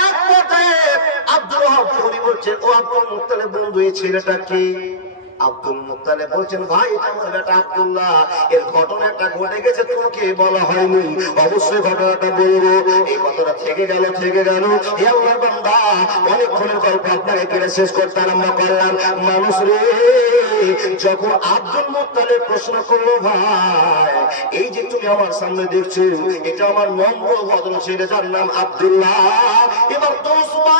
এক পর্যায়ে আব্দুল রহমান বলছেন ও আব্দুল মুত্তালিব বন্ধু এই ছেলেটা কে? আব্দুল মুত্তালিব বলছেন, ভাই আমার বেটা আব্দুল্লাহ। এর ঘটনাটা ঘটে গেছে, তোমাকে বলা হয়নি। অবশ্যই ঘটনাটা বলব। এই কথাটা থেকে গেল থেকে গেল। এ আল্লাহর বান্দা, অনেকক্ষণের গল্প আপনাকে কেটে শেষ করতে আরম্ভ করলাম। মানুষ রে, যখন আব্দুল মুত্তালিব প্রশ্ন করল, ভাই, এই যে তুমি আমার সামনে দেখছ, এটা আমার নম্র ভদ্র ছেলে যার নাম আব্দুল্লাহ। এবার বাপ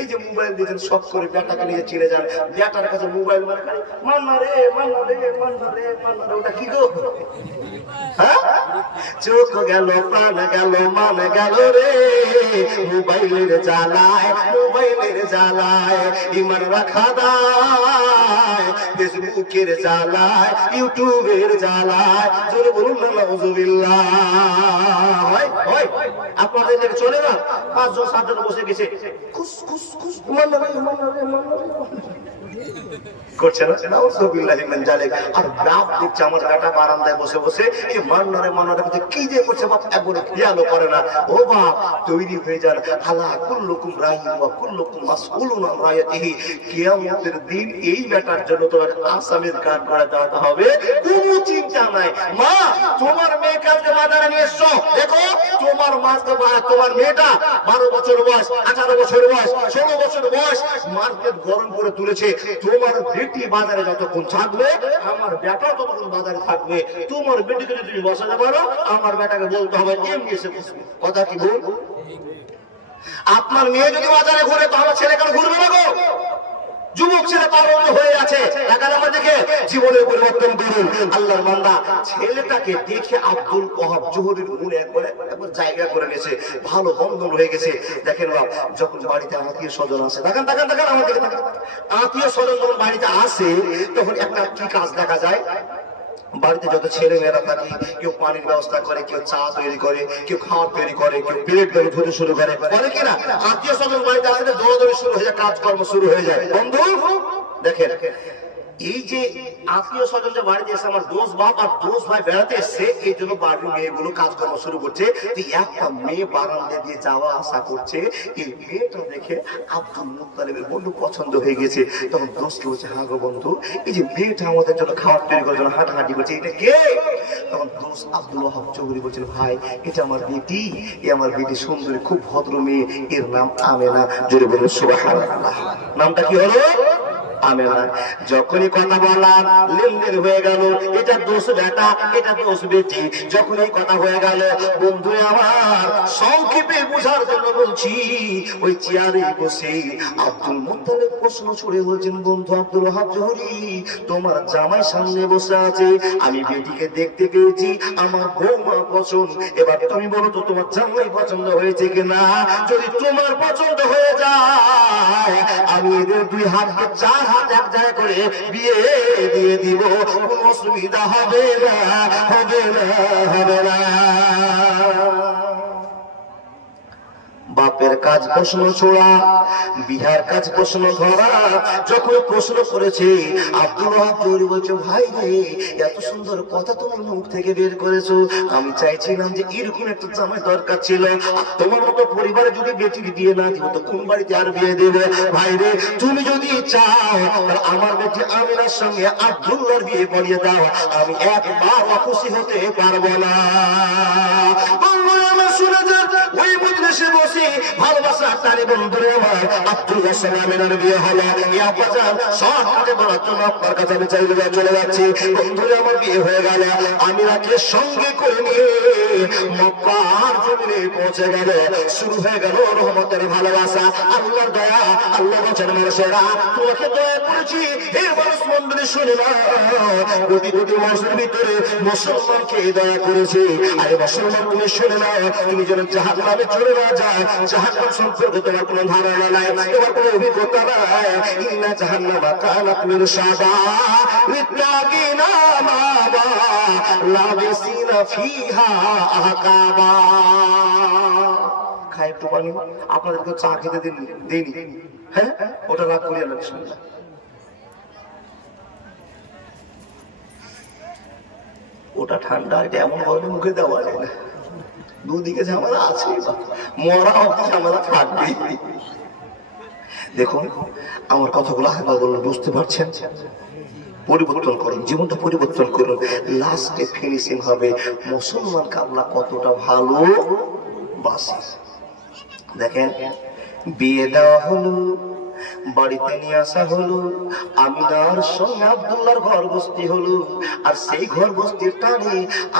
এই যে মোবাইল দিয়েছেন সব করে ব্যাটাকে নিয়ে চিনে যান। ব্যাটার কাছে মোবাইল মানে মান্না রে মান্না রে মান্না রে মান্না রে। ওটা কি গো? হ্যাঁ? চোখ গেল, প্রাণ গেল, মান গেল রে। মোবাইলের জ্বালায় মোবাইলের জ্বালায়, ইমান রাখা দায় ফেসবুকের জ্বালায়, ইউটিউবের জ্বালায়। জোরে বলুন না, নাউজুবিল্লাহ। হয় হয়। আপনাদের থেকে চলে না পাঁচজন, সাতজন বসে গেছে খুশ খুশ খুশ মান্না রে মান্না রে মান্না রে। করছে না আর বাপ দেখছে আমার বেটা বারান্দায় বসে বসে এই মান্নারে মান্নারে মধ্যে কি যে করছে বাপ, একবারে খেয়ালও করে না। ও বাপ, তৈরি হয়ে যান। আলা কুল্লুকুম রাহিম ওয়া কুল্লুকুম মাসউলুন আন রায়াতিহি কিয়ামতের দিন এই বেটার জন্য তোমার আসামির কাঠ করে দেওয়া হবে। কোনো চিন্তা নাই। মা, তোমার মেয়েকে আজকে বাজারে নিয়ে এসছো? দেখো, তোমার মাকে তোমার মেয়েটা বারো বছর বয়স, আঠারো বছর বয়স, ষোলো বছর বয়স, মার্কেট গরম করে তুলেছে। তোমার বেটি বাজারে যতক্ষণ থাকবে, আমার বেটা ততক্ষণ বাজারে থাকবে। তোমার বেটিকে যদি তুমি বসাতে পারো, আমার বেটাকে বলতে হবে, এমনি এসে বসবে কথা কি বল? আপনার মেয়ে যদি বাজারে ঘুরে তো আমার ছেলে কেন ঘুরবে না গো? যুবক ছেলে পারণ হয়ে আছে। টাকা দেখে জীবনের পরিবর্তন করুন। আল্লাহর বান্দা ছেলেটাকে দেখে আব্দুল ওহাব জোহরের মনে একবারে একবার জায়গা করে নিয়েছে। ভালো বন্ধন হয়ে গেছে। দেখেন বাপ, যখন বাড়িতে আত্মীয় স্বজন আসে দেখেন দেখেন দেখেন আমার দিকে আত্মীয় স্বজন যখন বাড়িতে আসে, তখন একটা কি কাজ দেখা যায়? বাড়িতে যত ছেলে মেয়েরা থাকে, কেউ পানির ব্যবস্থা করে, কেউ চা তৈরি করে, কেউ খাওয়ার তৈরি করে, কেউ প্লেটগুলো ধুতে শুরু করে। করে কিনা আত্মীয় স্বজন বাড়িতে আসলে দৌড়াদৌড়ি কাজকর্ম শুরু হয়ে যায়। বন্ধু দেখেন এই যে আত্মীয় স্বজন যে বাড়িতে এসে আমার দোষ বাপ আর দোষ ভাই বেড়াতে এসছে, এই জন্য বাড়ির মেয়েগুলো কাজকর্ম শুরু করছে। তো একটা মেয়ে বারান্দা দিয়ে যাওয়া আসা করছে, এই মেয়েটা দেখে আব্দুল মুতালিবের বন্ধু পছন্দ হয়ে গেছে। তখন দোষকে বলছে? হ্যাঁ গো বন্ধু, এই যে মেয়েটা আমাদের জন্য খাবার তৈরি করার জন্য হাঁটাহাঁটি করছে, এটা কে? তখন দোষ আব্দুল ওহাব চৌধুরী বলছেন ভাই, এটা আমার বেটি, এ আমার বেটি সুন্দরী, খুব ভদ্র মেয়ে, এর নাম আমেনা। জোরে বলুন সুবহানাল্লাহ। নামটা কি হলো? যখনই কথা হয়ে গেল। এটা দোষ বেটা, এটা দোষ বেটি। যখনই কথা হয়ে গেল, বন্ধু, আমার সংক্ষেপে জন্য বলছি, ওই চেয়ারে বসে আব্দুল প্রশ্ন ছুড়ে বলছেন, বন্ধু আব্দুল তোমার জামাই সামনে বসে আছে। আমি বেটিকে দেখতে পেয়েছি, আমার বৌমা পছন্দ। এবার তুমি বলো তো, তোমার জামাই পছন্দ হয়েছে কিনা? যদি তোমার পছন্দ হয়ে যায়, আমি এদের দুই হাতকে চার হাত জায়গায় করে বিয়ে দিয়ে দিব। কোনো অসুবিধা হবে না হবে না হবে না। কাজ প্রশ্ন ছোড়া, বিহার কাজ প্রশ্ন ধরা যখন প্রশ্ন করেছে, আব্দুল চৌধুরী বলছে, ভাই রে, এত সুন্দর কথা তুমি মুখ থেকে বের করেছ। আমি চাইছিলাম যে এরকম একটা জামাই দরকার ছিল। তোমার মতো পরিবারে যদি বেটি বিয়ে না দিব, তো কোন বাড়িতে আর বিয়ে দেবে? ভাই রে, তুমি যদি চাও আমার বেটি আমিনার সঙ্গে আব্দুল্লাহর বিয়ে পড়িয়ে দাও। আমি একবার খুশি হতে পারব না। ভালোবাসা তারি বন্ধুরে আমার। বিয়ে হলো। আমি চাইলে চলে যাচ্ছি। বন্ধুরে আমার, বিয়ে হয়ে গেল। আমি সঙ্গে করে নিয়ে মক্কার জমিনে পৌঁছে গেল। শুরু হয়ে গেল রহমতের ভালোবাসা। আল্লাহর দয়া, আল্লাহ মানুষেরা তোমাকে দয়া করেছি। মানুষ শুনে না। কোটি কোটি মানুষের ভিতরে মুসলমানকে দয়া করেছে। আরে মুসলমান তুমি শুনে না। তুমি যেন জাহান চলে না আপনাদেরকে চা খেতে দিন হ্যাঁ? ওটা রাগ করিয়া ওটা ঠান্ডা, এটা এমন ভাবে মুখে দেওয়া যায় না। দুদিকে ঝামেলা আছে মরা অব্দি ঝামেলা থাকবে দেখুন, আমার কথাগুলো বলুন বুঝতে পারছেন? পরিবর্তন করুন, জীবনটা পরিবর্তন করুন। লাস্টে ফিনিশিং হবে। মুসলমান কাবলা কতটা ভালো? বাসে। দেখেন, বিয়ে দেওয়া হলো বাড়িতে নিয়ে আসা হলো। আমিনার সঙ্গে আব্দুল্লাহর ঘর বস্তি হলো। আর সেই ঘর বস্তির টানে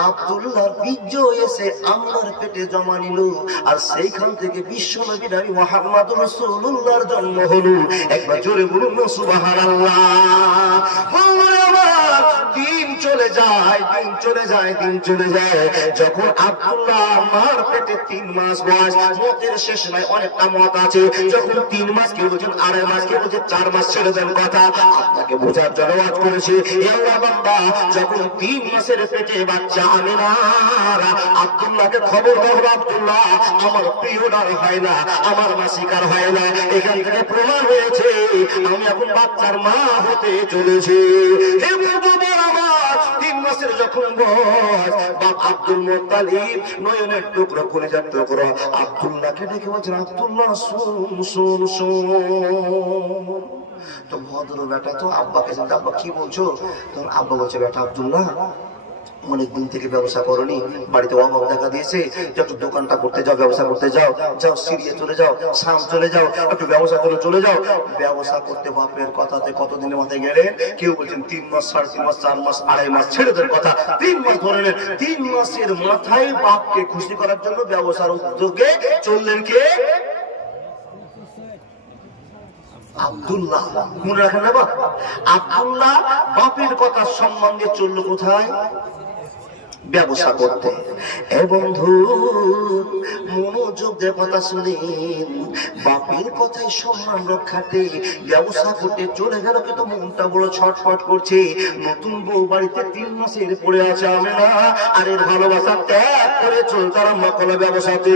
আব্দুল্লাহর বীর্য এসে আম্মার পেটে জমা নিল। আর সেইখান থেকে বিশ্ব নবী নবী মোহাম্মদ রসুল্লাহর জন্ম হলো। একবার জোরে বলুন সুবহানাল্লাহ। দিন চলে যায়, দিন চলে যায়, দিন চলে যায়। যখন আব্দুল্লাহ পেটে তিন মাস বয়স, মতের শেষ নাই, অনেকটা মত আছে। যখন তিন মাস কেউ বলছেন কেউ বুঝে চার মাস ছেড়ে দেন কথা। আপনাকে বোঝার জন্য আজ করেছি। যখন তিন মাসের পেটে বাচ্চা আমি না, আব্দুল্লাহকে খবর দাও আব্দুল্লাহ, আমার প্রিয়ডার হয় না, আমার মাসিকার হয় না। এখান থেকে প্রমাণ হয়েছে, আমি এখন বাচ্চার মা হতে চলেছি। হে আমার মাসের যখন বয়স, বাপ আব্দুল মোতালিব নয়নের টুকরো কলেজার টুকরো আব্দুল্লাহকে ডেকে বলছেন, আব্দুল্লাহ, শুন শুন শুন। তো ভদ্র বেটা তো আব্বাকে আব্বা, কি বলছো? তখন আব্বা বলছে, বেটা আব্দুল্লাহ অনেক দিন থেকে ব্যবসা করনি, বাড়িতে অভাব দেখা দিয়েছে। একটু দোকানটা করতে যাও, ব্যবসা করতে যাও যাও সিরিয়ে চলে যাও শাম চলে যাও, একটু ব্যবসা করে চলে যাও। ব্যবসা করতে বাপের কথাতে কতদিনের মাথায় গেলে কেউ বলছেন তিন মাস, সাড়ে তিন মাস, চার মাস, আড়াই মাস, ছেড়ে দেন কথা। তিন মাস ধরে নেন, তিন মাসের মাথায় বাপকে খুশি করার জন্য ব্যবসার উদ্যোগে চললেন কে? আব্দুল্লাহ। মনে রাখেন না বাপ? আব্দুল্লাহ বাপের কথা সম্মান দিয়ে চলল কোথায়? ব্যবসা করতে। এ বন্ধু, মনোযোগ দিয়ে কথা শুনেন বাপের কথায় সম্মান রক্ষাতে ব্যবসা করতে চলে গেল কিন্তু মনটা বড় ছটফট করছে। নতুন বউ বাড়িতে তিন মাসের পড়ে আছে আমি না আর এর ভালোবাসা ত্যাগ করে চলতে আরম্ভ করল ব্যবসাতে।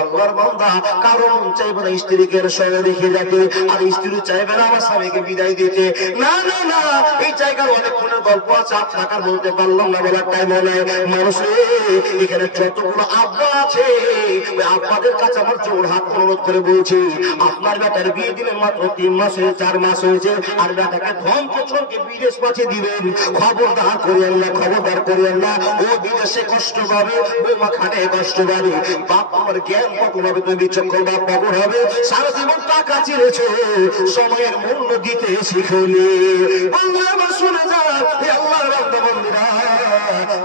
আল্লাহর বান্দা কারণ চাইবে না স্ত্রীকে সঙ্গে রেখে যাকে আর স্ত্রী চাইবে না আমার স্বামীকে বিদায় দিতে। না না না, এই জায়গার অনেকক্ষণের গল্প আছে, আপনাকে বলতে পারলাম না বলার টাইম হলে এখানে যতগুলো আব্বা আছে, ওই আব্বাদের কাছে আমার জোর হাত অনুরোধ করে বলছি, আপনার বেটার বিয়ে দিলেন মাত্র তিন চার মাস হয়েছে, আর বেটাকে ধন বিদেশ পাঠিয়ে দিবেন। খবরদার করিয়েন না খবরদার করিয়েন না ও বিদেশে কষ্ট পাবে খাটে কষ্ট পাবে। বাপ আমার জ্ঞান কখন হবে তুমি বিচক্ষণ বাপ কখন হবে? সারা জীবন টাকা চিরেছো সময়ের মূল্য দিতে শিখনি। বাংলা আমার শুনে যা হে আল্লাহর বান্দা বন্ধুরা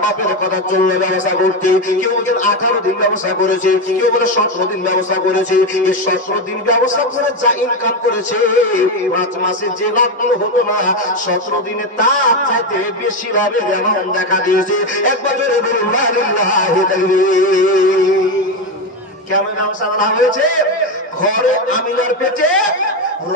বাপের কথা চললে ব্যবসা করতে। কেউ আঠারো দিন ব্যবসা করেছে, কেউ বলে সতেরো দিন ব্যবসা করেছে। সতেরো দিন ব্যবসা করে যা ইনকাম করেছে পাঁচ মাসে যে হতো না, সতেরো দিনে তার চাইতে বেশি লাভের এমন দেখা দিয়েছে। একবার জোরে। কেমন ব্যবসা বলা হয়েছে? ঘরে আমিনার পেটে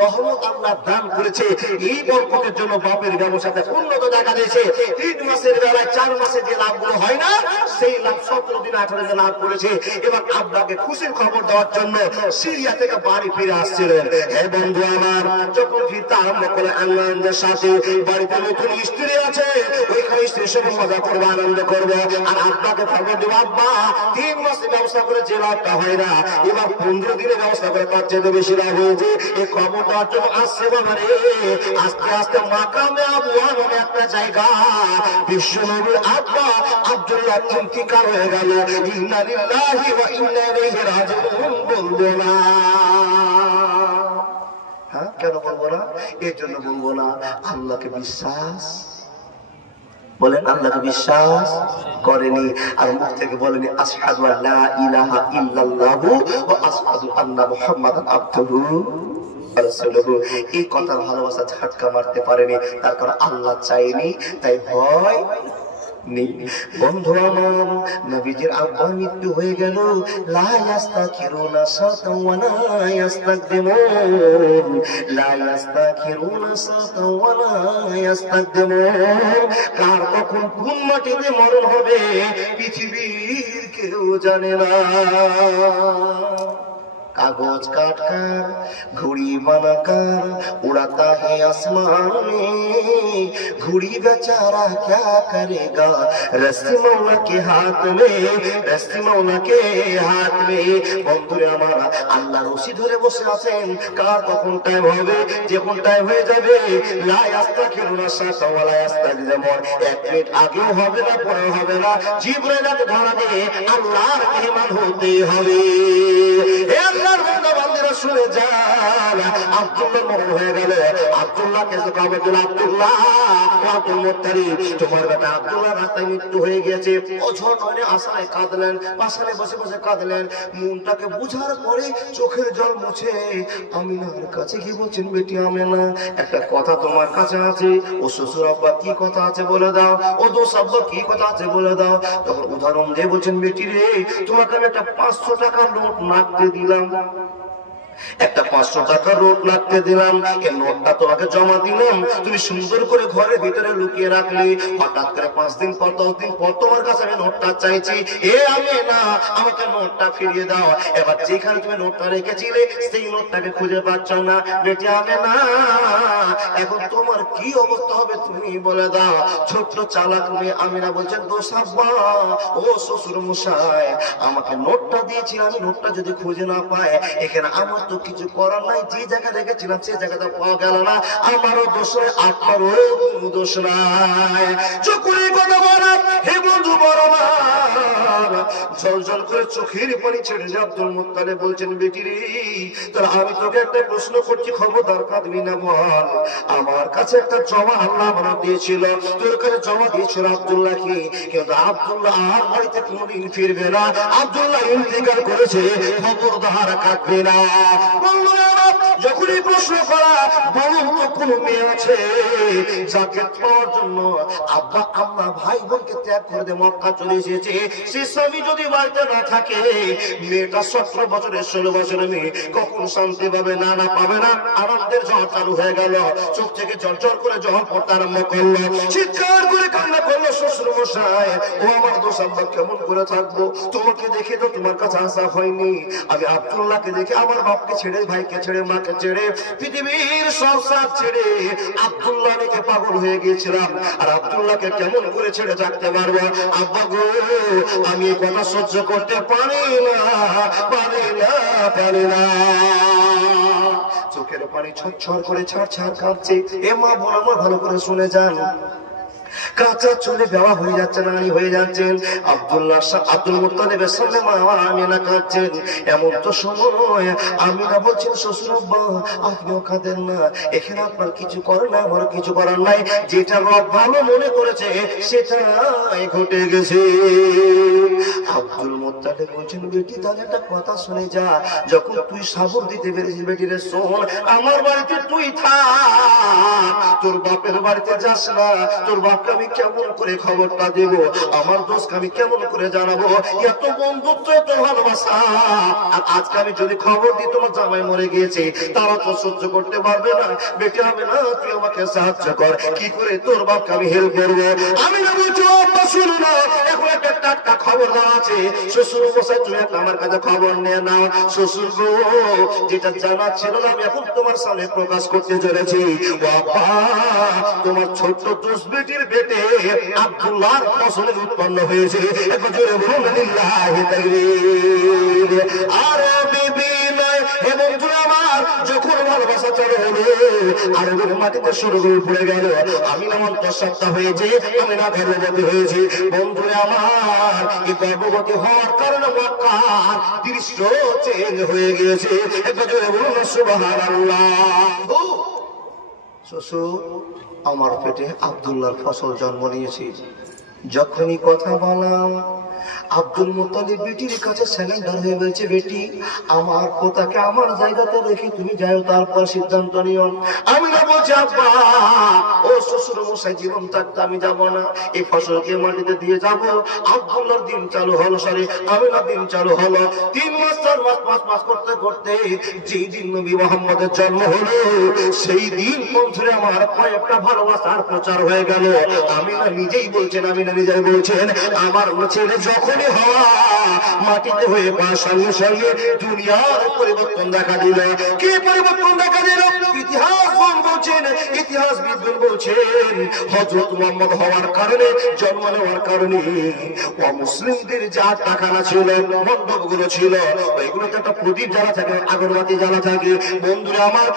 রহমত আল্লাহ দান করেছে। এই বরকতের জন্য বাপের ব্যবসাতে উন্নত দেখা দিয়েছে। তিন মাসের বেলায় চার মাসে যে লাভগুলো হয় না, সেই লাভ সতেরো দিন আঠারো দিন লাভ করেছে। এবার আব্বাকে খুশির খবর দেওয়ার জন্য সিরিয়া থেকে বাড়ি ফিরে আসছিলেন। হে বন্ধু আমার, যখন ফিরতে আরম্ভ করে আনন্দের সাথে বাড়িতে নতুন স্ত্রী আছে, ওইখানে স্ত্রীর সঙ্গে মজা করব, আনন্দ করব। আর আব্বাকে খবর দেবো, আব্বা, তিন মাসে ব্যবসা করে যে লাভটা হয় না, এবার পনেরো দিনে ব্যবস্থা করে তার চেয়ে বেশি লাভ হয়েছে। এই খবর আসছে বাবা রে আস্তে আস্তে মাকামে একটা জায়গা। বিশ্ব নবীর আব্বা আব্দুল্লাহ চিন্তিকার হয়ে গেল। ইন্না লিল্লাহি ওয়া ইন্না ইলাইহি রাজিউন বলব না। হ্যাঁ কেন বলব না? এর জন্য বলব না, আল্লাহকে বিশ্বাস। বলেন, আল্লাহকে বিশ্বাস করেনি। আর মুখ থেকে বলেনি আসহাদু আল্লা ইলাহা ইল্লাল্লাহু ওয়া আসহাদু আন্না মুহাম্মাদান আবদুহু। এই কথার ভালোবাসা ঝাটকা মারতে পারেনি, তার কারণ আল্লাহ চাইনি তাই নেই। বন্ধু আমার, নবীজির মৃত্যু হয়ে গেল। কার কখন কোন মাটিতে মরণ হবে, পৃথিবীর কেউ জানে না। कागज काट कर घुड़ी बनाकर उड़ाता है आसमान में घुड़ी बेचारा क्या करेगा रस्सी मौला के हाथ में रस्सी मौला के হাত में বন্ধুরে আমার আল্লাহ রশি ধরে বসে আছেন কার কখন টাইম হবে যখন টাইম হয়ে যাবে লাই আস্তা খেলো না সাথে ওয়ালা আস্তা দিলে মর এক মিনিট আগেও হবে না পরেও হবে না জিব্রাইলকে ধরা দিয়ে আল্লাহর মেহমান হতে হবে হে কাঁদলেন বসে বসে কাঁদলেন। মনটাকে পরে চোখের জল মুছে আমিনার কাছে কি বলছেন, বেটি আমেনা, একটা কথা তোমার কাছে আছে। ও শ্বশুর আব্বা কি কথা আছে বলে দাও। ও দোষ আব্বা কি কথা আছে বলে দাও। তখন উদাহরণ দিয়ে বলছেন, বেটি রে, তোমাকে আমি একটা পাঁচশো টাকার নোট মারতে দিলাম। রমজান একটা পাঁচশো টাকার নোট লাগতে দিলাম এই নোটটা তোমাকে জমা দিলাম। তুমি সুন্দর করে ঘরের ভিতরে লুকিয়ে রাখলে, হঠাৎ করে পাঁচ দিন পর, দশ দিন পর তোমার কাছে আমি নোটটা চাইছি। এ আমি না, আমাকে নোটটা ফিরিয়ে দাও। এবার যেখানে তুমি নোটটা রেখেছিলে, সেই নোটটাকে খুঁজে পাচ্ছ না। বেটি আমি না, এখন তোমার কি অবস্থা হবে তুমি বলে দাও। ছোট্ট চালাক মেয়ে আমিনা বলছেন দোষ আব্বা ও শ্বশুর মশাই আমাকে নোটটা দিয়েছি আমি নোটটা যদি খুঁজে না পায় এখানে আমার তো কিছু করার নাই, যে জায়গা রেখেছিলাম সেই জায়গাটা পাওয়া গেল না। আমারও দোষ আপনারও দোষ নাই। কথা হে বন্ধু বড় করে চোখের পানি ছেড়ে যে আব্দুল বলছেন, বেটি রে তোর আমি তোকে একটা প্রশ্ন করছি কাঁদবি না বল। আমার কাছে একটা জমা আল্লাহ আমার দিয়েছিল, তোর কাছে জমা দিয়েছিল আব্দুল্লাহ কি কিন্তু আব্দুল্লাহ আর বাড়িতে কোনোদিন ফিরবে না। আব্দুল্লাহ ইন্তিকাল করেছে খবরদার কাঁদবে না। যখনই প্রশ্ন করা কোনো মেয়ে আছে যাকে জন্য আব্বা, আম্মা, ভাই বোনকে ত্যাগ করে মক্কা চলে এসেছে? সে স্বামী যদি বাড়িতে না থাকে, মেয়েটা সতেরো বছরের, ষোলো বছরের মেয়ে কখন শান্তি পাবে না না পাবে না। আনন্দের ঝড় চালু হয়ে গেল। চোখ থেকে জ্বর করে জ্বর পড়তে আরম্ভ করল। চিৎকার করে কান্না করল শ্বশুর মশাই ও, আমার দোষ, আব্বা, কেমন করে থাকব? তোমাকে দেখে তো তোমার কাছে আসা হয়নি। আমি আব্দুল্লাহকে দেখে আমার বাপকে ছেড়ে, ভাইকে ছেড়ে, মাকে ছেড়ে, পৃথিবীর সংসার ছেড়ে আব্দুল্লাহ রেখে পাগল হয়ে গিয়েছিলাম। আর আব্দুল্লাহকে কেমন করে ছেড়ে থাকতে পারব? আব্বা গো, আমি এই কথা সহ্য করতে পারি না পারি না পারি না। চোখের পানি ছড় করে ছাড় ছাড় কাঁপছে। এ মা বোন আমার ভালো করে শুনে যান। কাঁচা চুলে দেওয়া হয়ে যাচ্ছে, নারী হয়ে যাচ্ছেন। আব্দুল্লাহ আব্দুল মোত্তালেবের সামনে মা আমিনা কাঁদছেন। এমন তো সময় আমিনা বলছেন, শ্বশুর আপনিও কাঁদেন না। এখানে আপনার কিছু করার না আমার কিছু করার নাই। যেটা রব ভালো মনে করেছে, সেটাই ঘটে গেছে। আব্দুল মুত্তালিব বলছেন, বেটি, তাহলে একটা কথা শুনে যা। যখন তুই সাবর দিতে পেরেছিস, বেটি রে, শোন, আমার বাড়িতে তুই তোর বাপের বাড়িতে যাস না। তোর বাপকে আমি কেমন করে খবরটা দেব? আমার দোষকে আমি কেমন করে জানাব? এত বন্ধুত্ব, এত ভালোবাসা। আর আজকে আমি যদি খবর দিই, তোমার জামাই মরে গিয়েছে। তারা তো সহ্য করতে পারবে না। বেটে হবে না, তুই আমাকে সাহায্য কর। কি করে তোর বাপকে আমি হেল্প করব? আমি না বলছি না। এখন একটা টাটকা খবর দেওয়া আছে। শ্বশুর বসে তুমি আমার কাছে খবর নিয়ে নাও। শ্বশুর যেটা জানা ছিল না, আমি এখন তোমার সামনে প্রকাশ করতে চলেছি। তোমার ছোট্ট দোষ বেটে আব্দুল্লাহর ফসলের উৎপন্ন হয়েছে। নয় হে বন্ধু আমার যখন ভালোবাসা চলে হলো আরবের মাটিতে সরগোল পড়ে গেল। আমি নামান দশ সপ্তাহ হয়েছে আমি না গর্ভবতী হয়েছি। বন্ধু আমার এই গর্ভবতী হওয়ার কারণে মক্কার দৃশ্য চেঞ্জ হয়ে গিয়েছে। একবার জোরে বলুন সুবহানাল্লাহ। শ্বশুর আমার পেটে আব্দুল্লাহর ফসল জন্ম নিয়েছে। যখনই কথা বলাম আব্দুল মুতালিব বেটির কাছে স্যালেন্ডার হয়ে বলছে, বেটি, আমার পোতাকে আমার জায়গাতে রেখে তুমি যাও, তারপর সিদ্ধান্ত নিও। আমি না ও শ্বশুর মশাই জীবন থাকতে আমি যাব না এই ফসলকে মাটিতে দিয়ে যাব। আব্দুল্লাহর দিন চালু হলো, সরি দিন চালু হলো। তিন মাস, চার মাস মাস করতে করতে যেই দিন নবী মোহাম্মদের জন্ম হলো, সেই দিন পৌঁছে আমার কয়েকটা ভালোবাসার প্রচার হয়ে গেল। আমি না নিজেই বলছেন আমি না নিজেই বলছেন, আমার ছেলে যখনই হওয়া মাটিতে হয়ে পাওয়ার সঙ্গে সঙ্গে দুনিয়ার পরিবর্তন দেখা দিল। কি পরিবর্তন দেখা দিল? বন্ধুরা আমার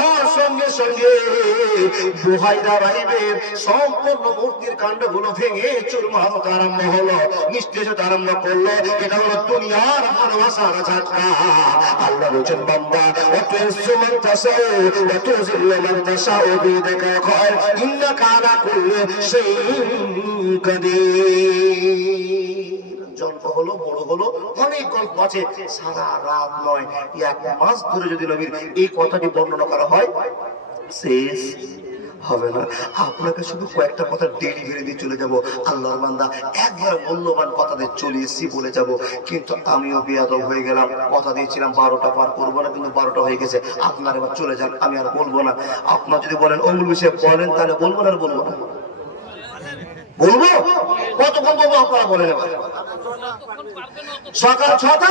হওয়ার সঙ্গে সঙ্গে সম্পূর্ণ মূর্তির কাণ্ডগুলো ভেঙে চুরমার হতে আরম্ভ হলো। হতে আরম্ভ করল। এটা হলো দুনিয়ার ভালোবাসার ঝাটকা আল্লাহ বলছেন, বান্দা অত হলো বড় হলো, অনেক গল্প আছে, সারা রাত নয়, এক মাস ধরে যদি নবীর এই কথাটি বর্ণনা করা হয়, শেষ। হবে না। আপনাকে শুধু কয়েকটা কথা ডেলিভারি দিয়ে চলে যাব। আল্লাহর বান্দা একবার মূল্যবান কথা দিয়ে চলে এসেছি বলে যাব। কিন্তু আমিও বেয়াদব হয়ে গেলাম। কথা দিয়েছিলাম, বারোটা পার করব না, কিন্তু বারোটা হয়ে গেছে। আপনার এবার চলে যান, আমি আর বলব না। আপনার যদি বলেন, অমুল বিষয়ে বলেন, তাহলে বলব না আর বলব না? বলব? কতক্ষণ বলব আপনারা বলেন এবার? সকাল ছটা?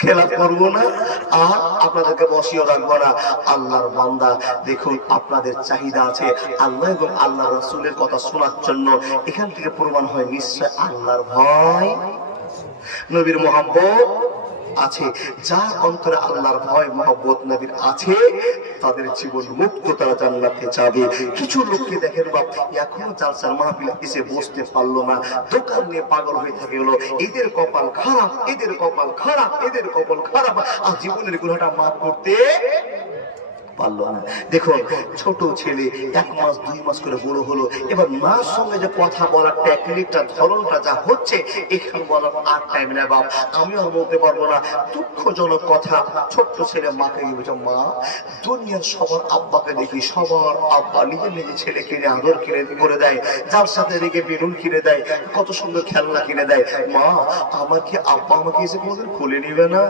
খেলা করব না। আর আপনাদেরকে বসিয়ে রাখব না। আল্লাহর বান্দা, দেখুন আপনাদের চাহিদা আছে। আল্লাহ এবং আল্লাহ রাসুলের কথা শোনার জন্য এখান থেকে প্রমাণ হয় নিশ্চয় আল্লাহর ভয়। নবীর মোহাম্মদ আছে, যার অন্তরে আল্লাহর ভয় মোহাম্মত নবীর আছে, তাদের জীবন মুক্ত তারা জান্নাতে যাবে। কিছু লোককে দেখেন বাপ, এখনও জালসার মাহফিল এসে বসতে পারল না, দোকান নিয়ে পাগল হয়ে থাকে হলো। এদের কপাল খারাপ, এদের কপাল খারাপ, এদের কপাল খারাপ, আর জীবনের গুণাটা মাফ করতে পারল না। দেখুন ছোট ছেলে, এক মাস, দুই মাস করে বড় হলো। এবার মার সঙ্গে যে কথা বলার টেকনিকটা ধরনটা যা হচ্ছে, এখানে বলার আর টাইম নেই বাপ। আমিও আর বলতে পারব না। দুঃখজনক কথা, ছোট্ট ছেলে মাকে বলছে, মা, দুনিয়ার সবার আব্বাকে দেখি, সবার আব্বা নিজের নিজের ছেলে কিনে, আদর কিনে করে দেয়, যার সাথে রেখে বেলুন কিনে দেয়, কত সুন্দর খেলনা কিনে দেয়। মা, আমার কি আব্বা আমাকে এসে কোনোদিন খুলে নিবে না?